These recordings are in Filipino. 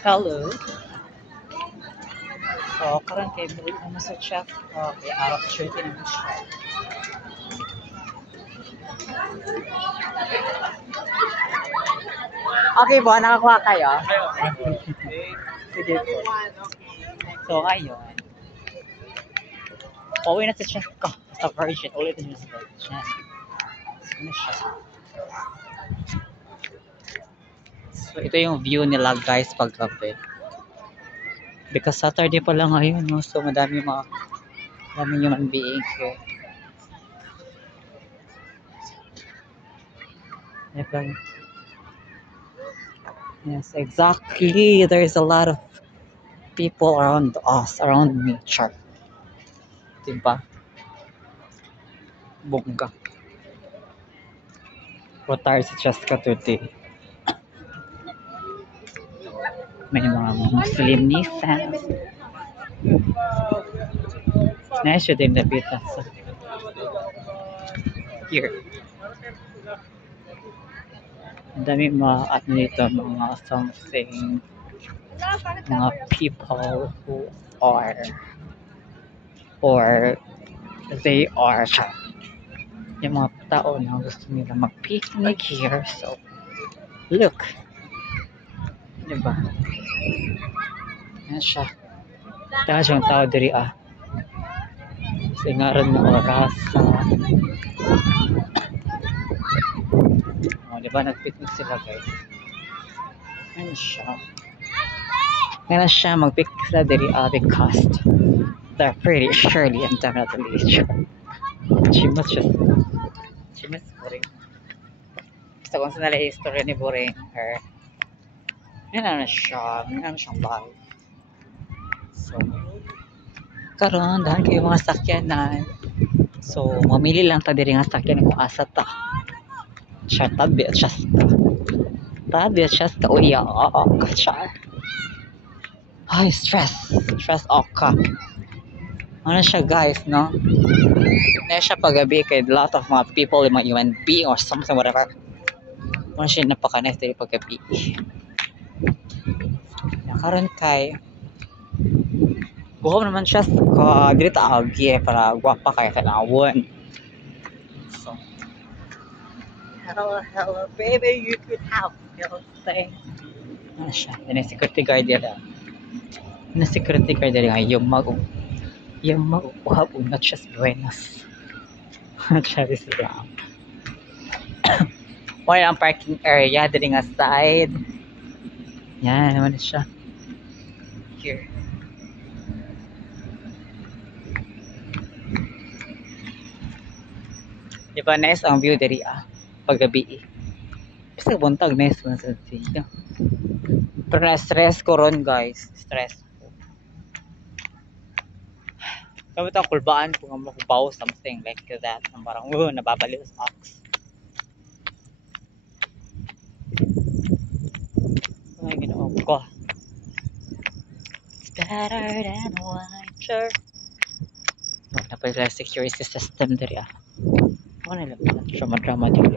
Hello. So, karon kay bulig naman sa chef. Kay araw ka shirt ni mo siya. Okay po, nakakuha kayo? Sige po. So, ngayon, pauwi na sa chef ko. Sa Virgin. Ulit na sa Virgin. Ano siya? So, ito yung view nila guys pag gabi. Because Saturday pa lang ngayon, no? So, madami human being here. Yes, exactly. There's a lot of people around us, around nature. Diba? Bongga. Rotary sa Cheska today. May mga Muslim Nissan. Nice din na pita. So, here. Ang dami mga dito, mga something, mga people who are, or they are, yung mga tao na gusto nila mag-picnic here. So, look. Diba? Yan siya. Dahil siyang tao diri Singaran ng oras. Diba? Nag-picnic sila guys. Yan siya. Yan siya. Mag-picnic sila diri because they're pretty surely and definitely sure. She must Boring. Gusto kong sa nalay history ni Boring. Yan na siya. Yan na siyang live. So, karon dahil kayo mga sakyanan. So, mamili lang ta diri nga sakyan kung asa ta. Siya tabi at siya uya. Siya. Ay, stress ka. Ano siya guys, no? Na siya paggabi kay a lot of mga people, mga human being or something, whatever. Ano siya napaka-nice diri paggabi. Karon kay buhom naman siya dili ta agi para gwapa kay tanawon. So, hello baby, you could have your thing. Ano siya? Yan ang security guard dira. Yan ang security guard dira nga yung mag-uhab not just buenas. Sabi sila. Wala ang parking area diri nga side. Yan naman siya. Here. Diba nice ang view diri paggabi. Basta buntag nice man sa siya. Pero na-stress ko ron guys. Stress ko. Sabi ito kulbaan kung makubaw something like that. Parang nababaliw sa ox. Ay ginawa ko. It's better than wine. Sure. Napay sila security system diri Ano na lang drama diri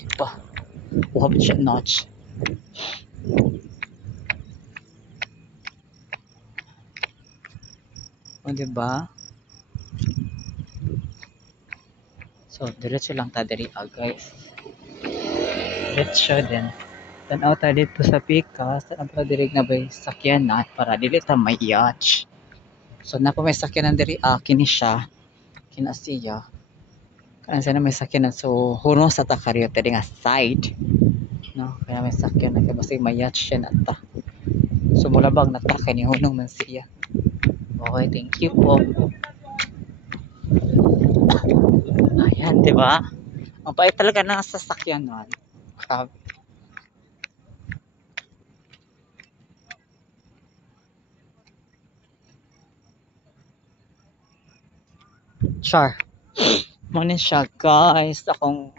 Diba? Uhab siya notch. Diba? So, diretso lang ta diri guys. Diretso din. Tanaw ta dito sa Pikas, ang pa diri na bay sakyanan para dili ta may yacht. So, na pa may sakyanan diri kini siya. Kina siya. Kaya sana may sakyanan. So, huno sa ta karyo diri nga side. No, kaya may sakyanan kay basta may yacht siya na ta. So, mulabang na ta kay ni hunong man siya. Okay, thank you po. Ayan, di ba? Ang pait talaga ng sasakyanan. Grabe. Sure. Muna siya guys. Akong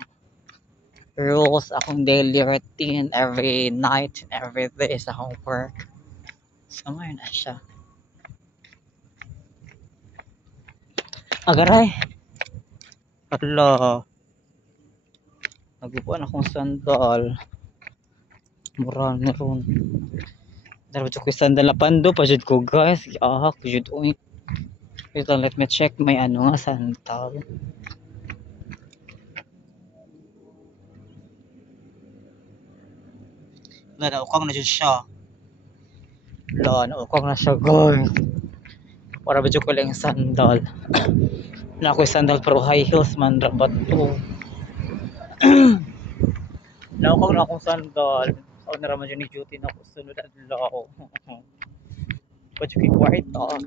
rules, akong daily routine every night, every day sa akong work. So, ngayon na siya. Agaray. Hala. Nagupuan akong sandal. Mura na ron. Pero ko sandal na pando pa jud ko guys. Ahak jud oy. Wait lang, let me check may ano nga sandal. Naukang na jud siya. Naukang na siya guys. Para ba jud ko lang sandal. Na ako sandal pero high heels man ra ba to. Naukang na akong sandal. So naraman jud ni duty na ko sunod adlaw. Pwede ko kwarta.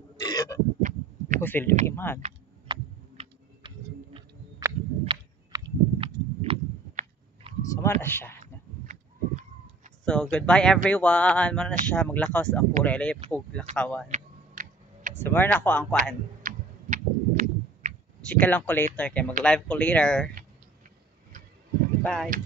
Kusil yung iman. Sama na siya. So, goodbye everyone. Mana na siya. Maglakaw sa ako. Relay po lakawan. So, meron ako ang kuan. Chika lang ko later. Kaya mag-live ko later. Bye.